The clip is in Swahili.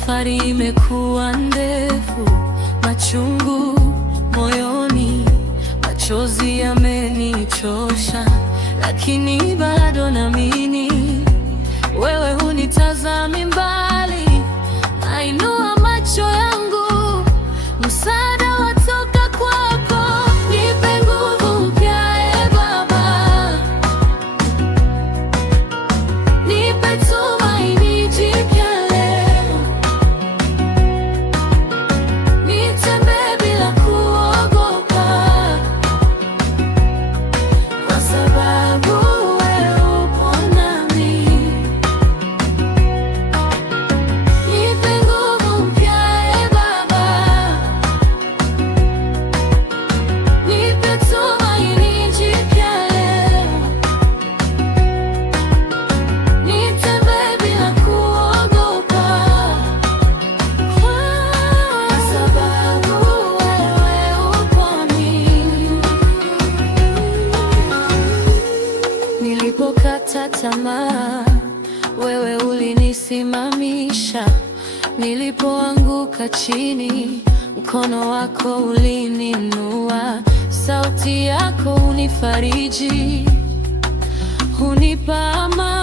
Safari imekuwa ndefu, machungu moyoni, machozi yamenichosha, lakini bado naamini wewe hunitazami mbali. Nainua macho yangu, msaada watoka kwako. Nipe nguvu mpya, e Baba, nipe tumaini jipya leo. Nitembee bila kuogopa, kwa sababu wewe upo nami. Nipe nguvu mpya, e Baba, nipe tumaini jipya leo. Nitembee bila kuogopa, kwa sababu wewe upo nami. Nilipokata tamaa, wewe ulinisimamisha. Nilipoanguka chini, mkono wako ulininua. Sauti yako hunifariji, hunipa amani.